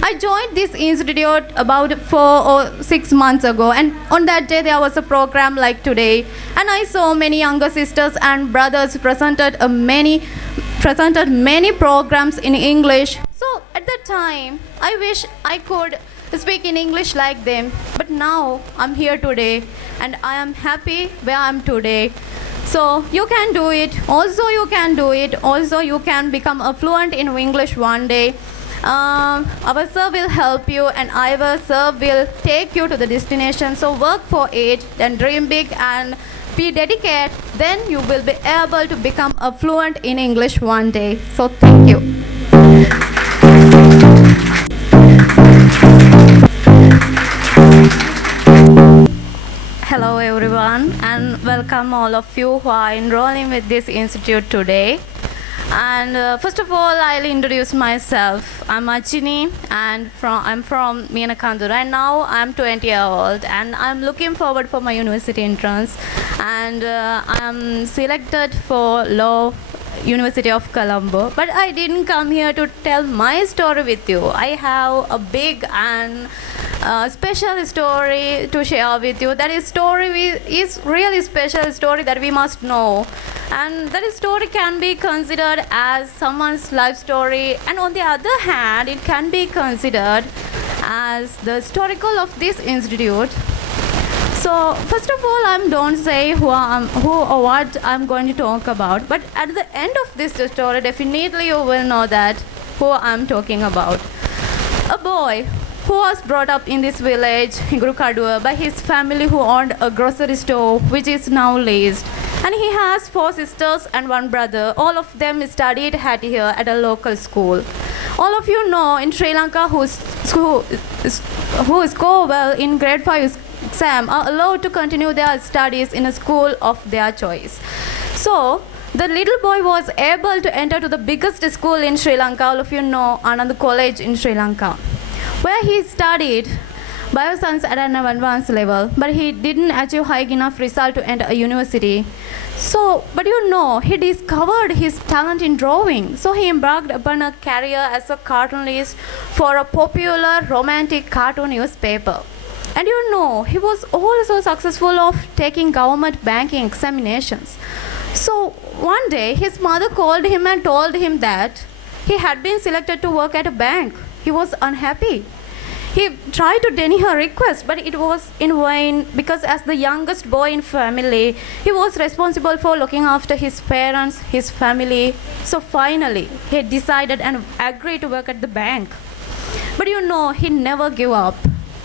I joined this institute about 4 or 6 months ago, and on that day there was a program like today, and I saw many younger sisters and brothers presented many programs in English. So at that time, I wish I could speak in English like them, but now I'm here today, and I am happy where I'm today. So you can do it. Also, you can do it. Also, you can become a fluent in English one day. Our sir will help you, and our sir will take you to the destination. So work for it, then dream big and be dedicated. Then you will be able to become a fluent in English one day. So thank you. Hello everyone, and welcome all of you who are enrolling with this institute today. And first of all, I'll introduce myself. I'm Achini, and I'm from Miyanakandura, and now I'm 20 years old, and I'm looking forward for my university entrance, and I'm selected for Law University of Colombo. But I didn't come here to tell my story with you. I have a big and special story to share with you. That is is really special story that we must know, and that story can be considered as someone's life story, and on the other hand it can be considered as the historical of this institute. So first of all, I don't say who or what I'm going to talk about, but at the end of this story definitely you will know that who I'm talking about. A boy who was brought up in this village, Gurukadua, by his family who owned a grocery store which is now leased. And he has 4 sisters and 1 brother. All of them studied here at a local school. All of you know in Sri Lanka who score well in grade 5 exam are allowed to continue their studies in a school of their choice. So the little boy was able to enter to the biggest school in Sri Lanka. All of you know Anand College in Sri Lanka, where he studied bioscience at an advanced level, but he didn't achieve high enough result to enter a university. So, but you know, he discovered his talent in drawing. So he embarked upon a career as a cartoonist for a popular romantic cartoon newspaper. And you know, he was also successful of taking government banking examinations. So one day, his mother called him and told him that he had been selected to work at a bank. He was unhappy. He tried to deny her request, but it was in vain, because as the youngest boy in family, he was responsible for looking after his parents, his family. So finally, he decided and agreed to work at the bank. But you know, he never gave up.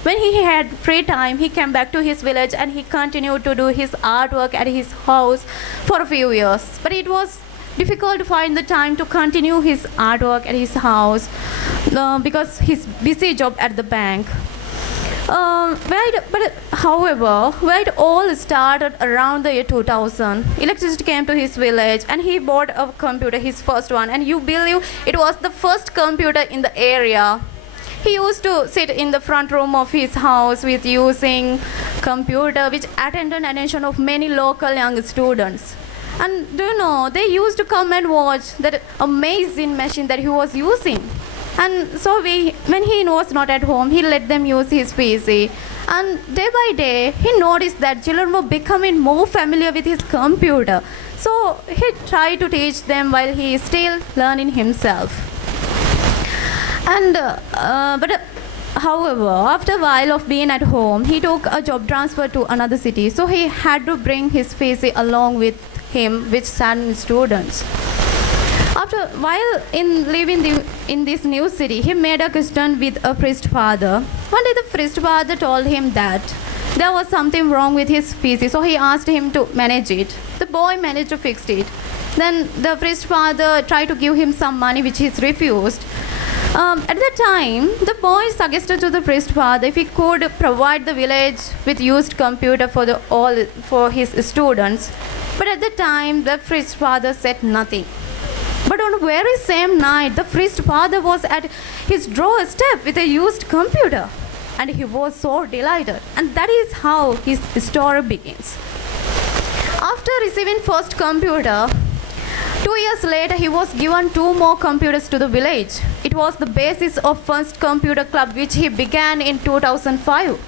When he had free time, he came back to his village and he continued to do his artwork at his house for a few years. But it was difficult to find the time to continue his artwork at his house because his busy job at the bank. However, where it all started around the year 2000, electricity came to his village and he bought a computer, his first one, and you believe it was the first computer in the area. He used to sit in the front room of his house with using computer, which attended attention of many local young students. And do you know, they used to come and watch that amazing machine that he was using. And so when he was not at home, he let them use his PC. And day by day, he noticed that children were becoming more familiar with his computer. So he tried to teach them while he is still learning himself. And however, after a while of being at home, he took a job transfer to another city. So he had to bring his PC along with him, with some students. While living in this new city, he made a question with a priest father. One day the priest father told him that there was something wrong with his PC, so he asked him to manage it. The boy managed to fix it. Then the priest father tried to give him some money, which he refused. At that time, the boy suggested to the priest father if he could provide the village with used computer for his students. But at the time, the priest father said nothing. But on the very same night, the priest father was at his doorstep with a used computer, and he was so delighted. And that is how his story begins. After receiving first computer, 2 years later, he was given 2 more computers to the village. It was the basis of first computer club which he began in 2005.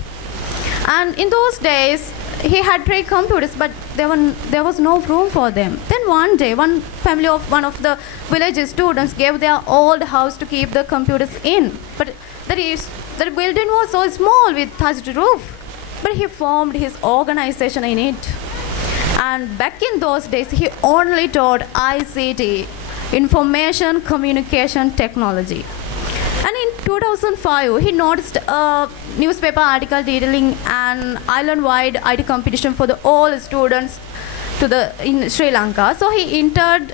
And in those days, he had 3 computers, but there was no room for them. Then one day, one family of one of the village students gave their old house to keep the computers in. But the building was so small with thatched roof. But he formed his organization in it. And back in those days, he only taught ICT, Information Communication Technology. And in 2005, he noticed a newspaper article detailing an island-wide IT competition for the all students in Sri Lanka. So he entered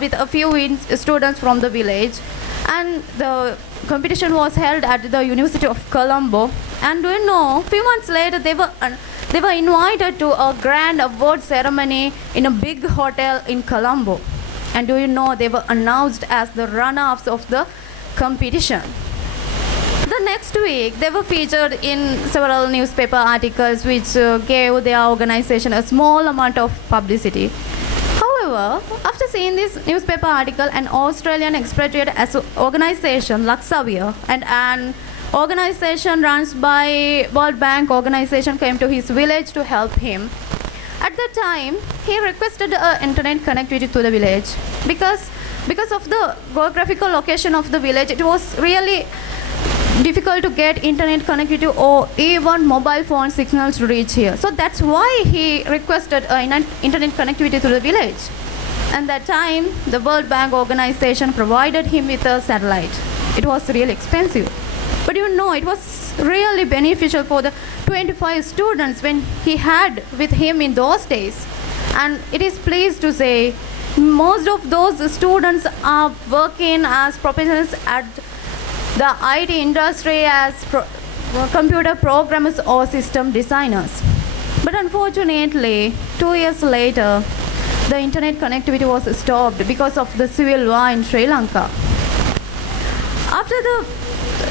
with a few students from the village, and the competition was held at the University of Colombo. And do you know, a few months later, they were invited to a grand award ceremony in a big hotel in Colombo. And do you know, they were announced as the runners-ups of the competition. The next week, they were featured in several newspaper articles which gave their organization a small amount of publicity. However, after seeing this newspaper article, an Australian expatriate organization, Lak Aruna, and an organization run by World Bank organization came to his village to help him. At that time, he requested internet connectivity to the village because of the geographical location of the village. It was really difficult to get internet connectivity or even mobile phone signals to reach here. So that's why he requested internet connectivity to the village. And that time, the World Bank organization provided him with a satellite. It was really expensive. But you know, it was really beneficial for the 25 students when he had with him in those days. And it is pleased to say, most of those students are working as professionals at the IT industry as computer programmers or system designers. But unfortunately, 2 years later, the internet connectivity was stopped because of the civil war in Sri Lanka. After the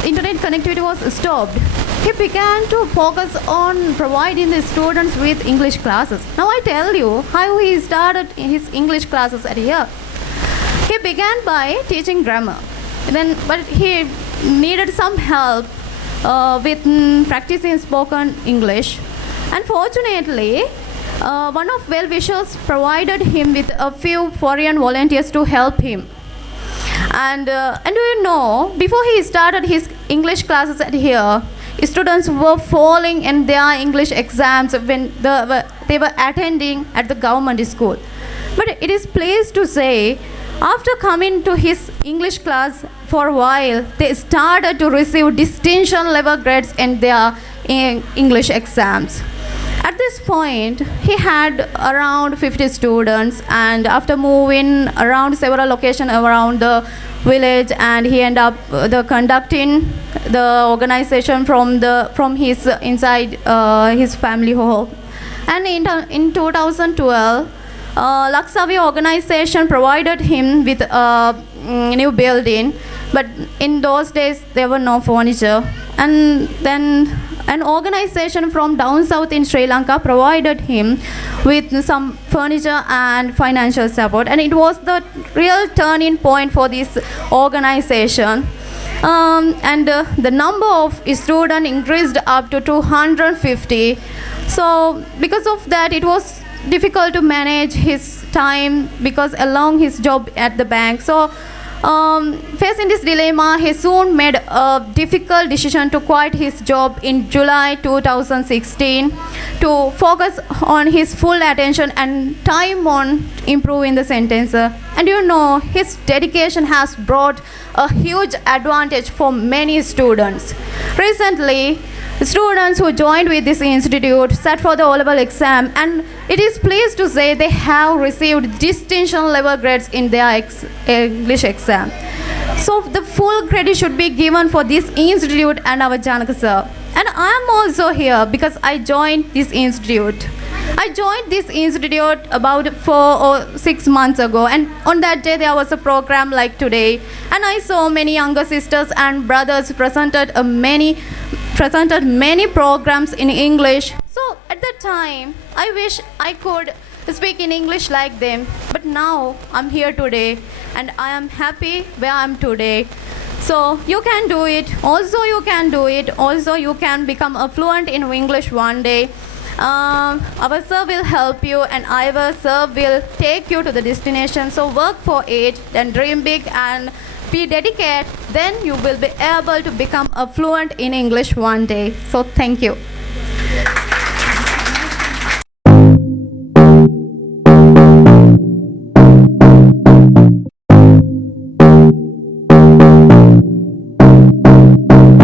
internet connectivity was stopped, he began to focus on providing the students with English classes. Now I tell you how he started his English classes at here. He began by teaching grammar. But he needed some help with practicing spoken English. And fortunately, one of well-wishers provided him with a few foreign volunteers to help him. And do you know, before he started his English classes at here, students were falling in their English exams when they were attending at the government school. But it is pleased to say, after coming to his English class for a while, they started to receive distinction level grades in their English exams. At this point, he had around 50 students, and after moving around several locations around the village, and he ended up conducting the organization from his inside his family home. And in 2012, Lak Aruna organization provided him with a new building, but in those days there were no furniture. And then an organization from down south in Sri Lanka provided him with some furniture and financial support, and it was the real turning point for this organization. The number of students increased up to 250. So because of that, it was difficult to manage his time because along his job at the bank. So facing this dilemma, he soon made a difficult decision to quit his job in July 2016 to focus on his full attention and time on improving the sentence. And you know, his dedication has brought a huge advantage for many students. Recently, students who joined with this institute sat for the O-level exam, and it is pleased to say they have received distinction level grades in their English exam. So the full credit should be given for this institute and our Janaka sir. And I am also here because I joined this institute. I joined this institute about 4 or 6 months ago, and on that day there was a program like today, and I saw many younger sisters and brothers presented many programs in English. So at that time, I wish I could speak in English like them. But now I'm here today and I am happy where I'm today. So you can do it. Also you can do it. Also you can become a fluent in English one day. Our sir will help you and our sir will take you to the destination. So work for it, then dream big and be dedicated. Then you will be able to become a fluent in English one day. So thank you.